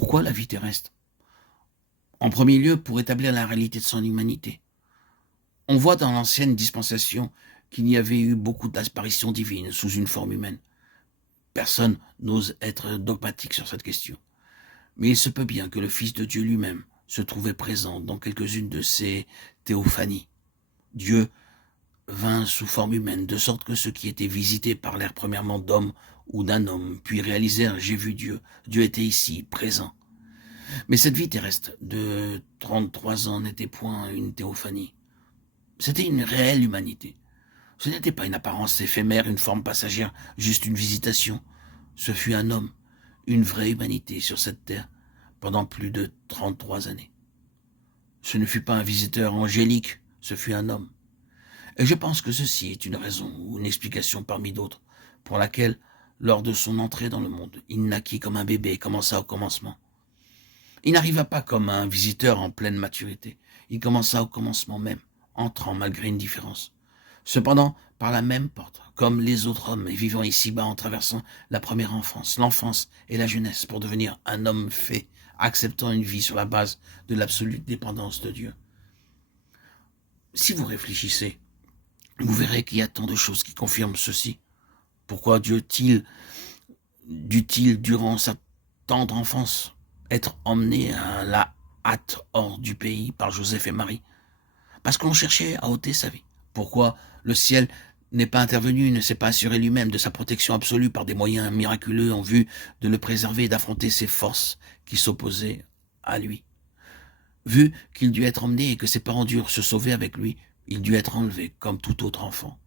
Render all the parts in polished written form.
Pourquoi la vie terrestre? En premier lieu, pour établir la réalité de son humanité. On voit dans l'ancienne dispensation qu'il y avait eu beaucoup d'apparitions divines sous une forme humaine. Personne n'ose être dogmatique sur cette question. Mais il se peut bien que le Fils de Dieu lui-même se trouvait présent dans quelques-unes de ces théophanies. Dieu vint sous forme humaine, de sorte que ceux qui étaient visités parlèrent premièrement d'hommes ou d'un homme, puis réalisèrent « j'ai vu Dieu ». Dieu était ici, présent. Mais cette vie terrestre de 33 ans n'était point une théophanie. C'était une réelle humanité. Ce n'était pas une apparence éphémère, une forme passagère, juste une visitation. Ce fut un homme, une vraie humanité sur cette terre, pendant plus de 33 années. Ce ne fut pas un visiteur angélique, ce fut un homme. Et je pense que ceci est une raison ou une explication parmi d'autres, pour laquelle, lors de son entrée dans le monde, il naquit comme un bébé et commença au commencement. Il n'arriva pas comme un visiteur en pleine maturité, il commença au commencement même, entrant malgré une différence. Cependant, par la même porte, comme les autres hommes, et vivant ici-bas en traversant la première enfance, l'enfance et la jeunesse, pour devenir un homme fait, acceptant une vie sur la base de l'absolue dépendance de Dieu. Si vous réfléchissez, vous verrez qu'il y a tant de choses qui confirment ceci. Pourquoi dut-il, durant sa tendre enfance, être emmené à la hâte hors du pays par Joseph et Marie? Parce qu'on cherchait à ôter sa vie. Pourquoi le ciel n'est pas intervenu, ne s'est pas assuré lui-même de sa protection absolue par des moyens miraculeux en vue de le préserver et d'affronter ces forces qui s'opposaient à lui? Vu qu'il dut être emmené et que ses parents durent se sauver avec lui, il dut être enlevé comme tout autre enfant.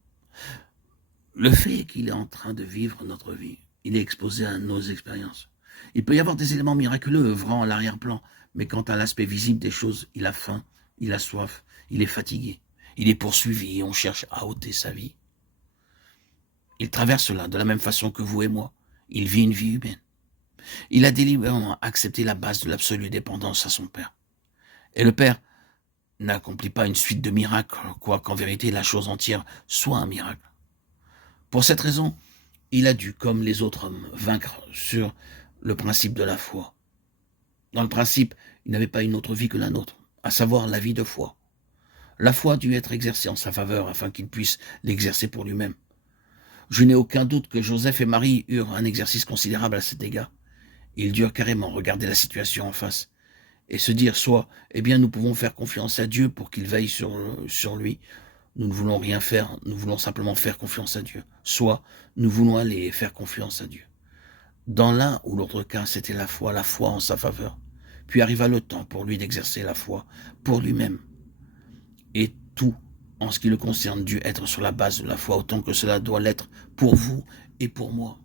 Le fait est qu'il est en train de vivre notre vie. Il est exposé à nos expériences. Il peut y avoir des éléments miraculeux œuvrant à l'arrière-plan, mais quant à l'aspect visible des choses, il a faim, il a soif, il est fatigué, il est poursuivi et on cherche à ôter sa vie. Il traverse cela de la même façon que vous et moi. Il vit une vie humaine. Il a délibérément accepté la base de l'absolue dépendance à son Père. Et le Père n'accomplit pas une suite de miracles, quoiqu'en vérité la chose entière soit un miracle. Pour cette raison, il a dû, comme les autres hommes, vaincre sur le principe de la foi. Dans le principe, il n'avait pas une autre vie que la nôtre, à savoir la vie de foi. La foi dut être exercée en sa faveur afin qu'il puisse l'exercer pour lui-même. Je n'ai aucun doute que Joseph et Marie eurent un exercice considérable à cet égard. Ils durent carrément regarder la situation en face et se dire soit, eh bien, nous pouvons faire confiance à Dieu pour qu'il veille sur lui. Nous ne voulons rien faire, nous voulons simplement faire confiance à Dieu. Soit, nous voulons aller et faire confiance à Dieu. Dans l'un ou l'autre cas, c'était la foi en sa faveur. Puis arriva le temps pour lui d'exercer la foi pour lui-même. Et tout, en ce qui le concerne, dut être sur la base de la foi, autant que cela doit l'être pour vous et pour moi.